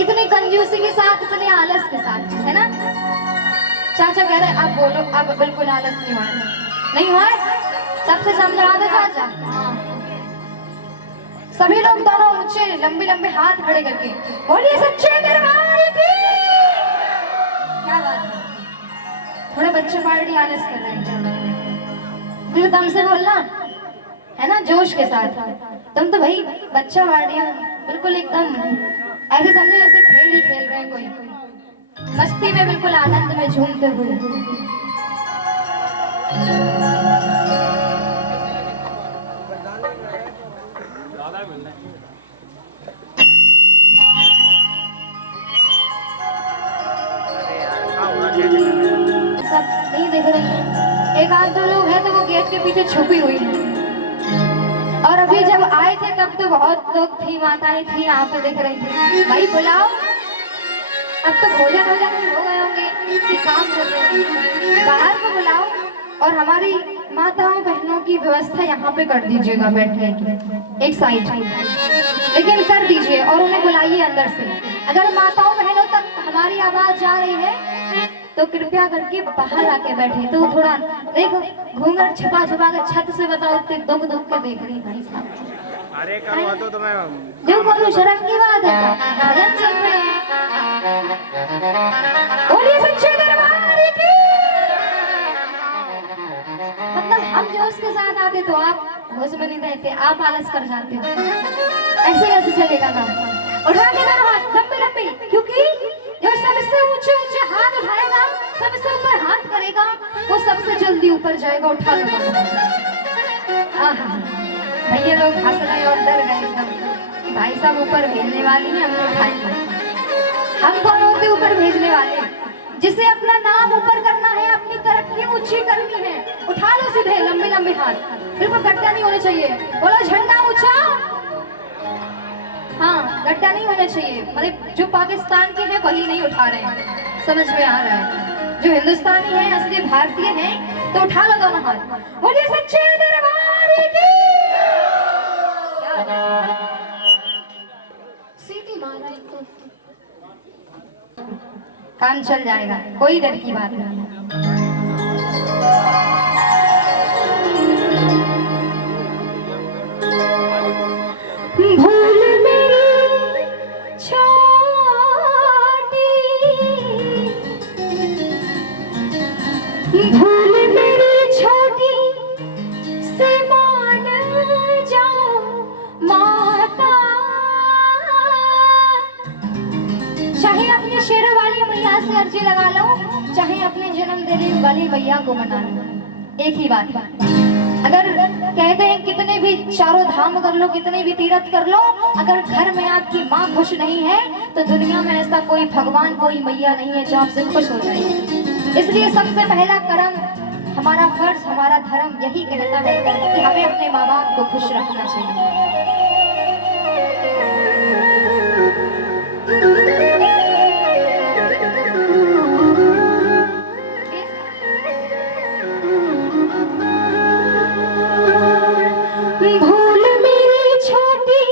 इतनी कंजूसी के साथ, इतने आलस के साथ, है ना। चाचा कह रहे आप बोलो, आप बिल्कुल आलस नहीं हो, नहीं हो, सबसे समझा दो चाचा। सभी लोग दोनों ऊंचे लंबे लंबे हाथ खड़े करके बोलिए सच्चे दरबार की। क्या बात है, थोड़े बच्चे पार्टी आलस कर रहे हैं, बिल्कुल दम से बोलना, है ना, जोश के साथ। तुम तो भाई बच्चा पार्टी बिल्कुल एकदम ऐसे समझो जैसे खेल ही खेल रहे हैं, कोई मस्ती में, बिल्कुल आनंद में झूमते हुए। सब नहीं दिख रही है, एक आध दो लोग हैं तो वो गेट के पीछे छुपी हुई है। और अभी जब आए थे तब तो बहुत लोग थी, माताएं थी यहाँ पे दिख रही थी। भाई बुलाओ, अब तो भोजन वोजन भी हो गए होंगे कि काम कर रहे हैं, बाहर को बुलाओ और हमारी माताओं बहनों की व्यवस्था यहाँ पे कर दीजिएगा बैठने की, एक साइड लेकिन कर दीजिए, और उन्हें बुलाइए अंदर से। अगर माताओं बहनों तक हमारी आवाज जा रही है तो कृपया करके बाहर आके बैठे। तो थोड़ा देखो, घूंघट छुपा छुपा कर छत से बताओ, इतने दुख दुख के देख रही भाई साहब। अरे करवा दो तुम्हें, जो बोलो शर्म की बात है, भजन सुन रहे हैं। बोलिए सच्चे दरबार की। मतलब हम जो उसके साथ आते तो आप होश में नहीं रहते, आप आलस कर जाते हो। ऐसे ऐसे चलेगा काम, उठा के करो हाथ लंबे लंबे, क्योंकि जो सबसे ऊंचे ऊंचे हाथ उठाएगा, सबसे ऊपर हाथ करेगा, वो सबसे जल्दी ऊपर जाएगा। उठा लो भैया, लोग हंस रहे और डर गए एकदम, भाई साहब ऊपर भेजने वाली है, हमने उठाई। हम कौन होते ऊपर भेजने वाले? जिसे अपना नाम ऊपर करना है, अपनी तरक्की ऊंची करनी है, उठा लो सीधे लंबे लंबे हाथ, बिल्कुल गड्ढा नहीं होने चाहिए। बोलो झंडा ऊंचा, हाँ गड्ढा नहीं होना चाहिए। मतलब जो पाकिस्तान के हैं वही नहीं उठा रहे हैं, समझ में आ रहा है। जो हिंदुस्तानी है, असली भारतीय हैं, तो उठा लो दोनों हाथ। बोलिए सच्चे दरबार की। सीटी मारा तो काम चल जाएगा, कोई डर की बात नहीं। भूल मेरी छोटी, भूल मेरी छोटी से मान जाओ माता। चाहे अपने शेरों वाली मैया से अर्जी लगा लो, चाहे अपने जन्म देने वाली मैया को मना लो, एक ही बात है। अगर कहते हैं कितने भी चारों धाम कर लो, कितने भी तीर्थ कर लो, अगर घर में आपकी माँ खुश नहीं है तो दुनिया में ऐसा कोई भगवान, कोई मैया नहीं है जो आपसे खुश हो जाए। इसलिए सबसे पहला कर्म, हमारा फर्ज, हमारा धर्म यही कहता है कि हमें अपने माँ बाप को खुश रखना चाहिए। भूल मेरी छोटी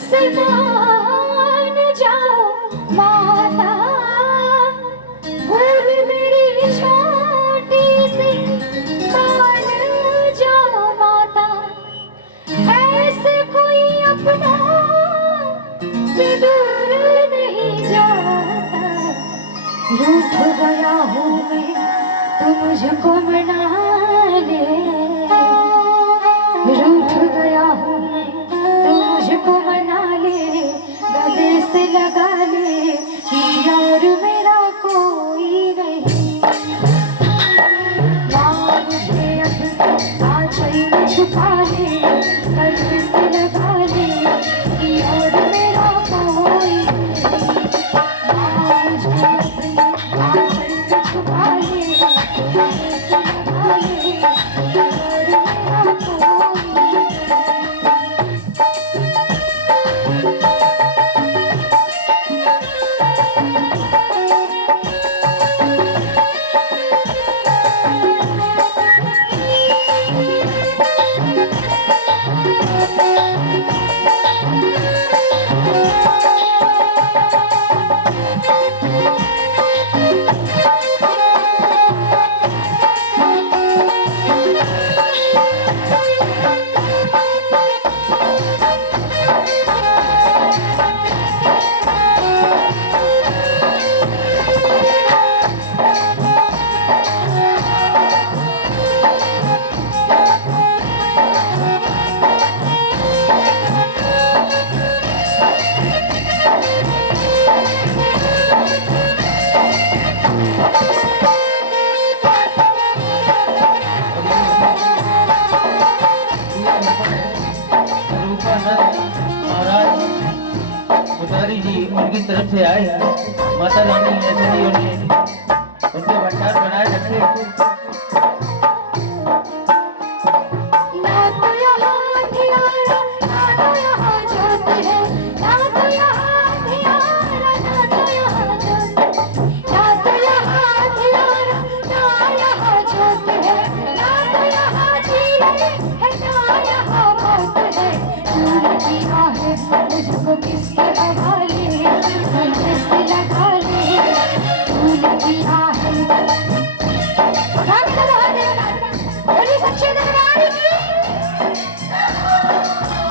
से मान जाओ माता, भूल मेरी छोटी से मान जाओ माता। ऐसे कोई अपना से दूर नहीं जाता, रूठ गया हूँ मैं तो मुझको मना ले, रूठ गया हूँ मैं तो मुझको मना ले, गले से लगा ले कि यार मेरा कोई नहीं। माँ मुझे अब आंचल में छुपा ले, गले से लगा ले कि यार मेरा कोई नहीं। माँ मुझे अपनी आंचल में छुपा ले, गले से लगा ले कि यार मेरा कोई नहीं। जी उनकी तरफ से आए हैं। माता रानी ऐसे ही उन्हें उनके भंडार बनाए रखे। मुझको किसके हवाले कैसे लगा ले भूल गया है। बोली सच्चे दरबार की।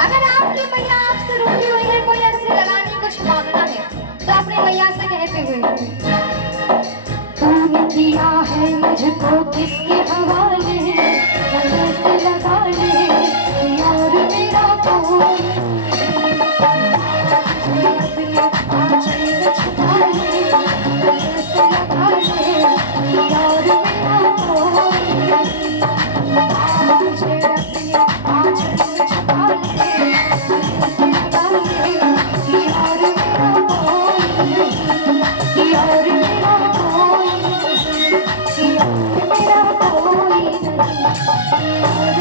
अगर आपकी मैया आपसे रूठी हुई है, कोई अर्जी लगानी, कुछ मांगना है, तो अपनी मैया से कहते हुए तूने किया है मुझको किसके हवाले कैसे लगा ले और मेरा कोई और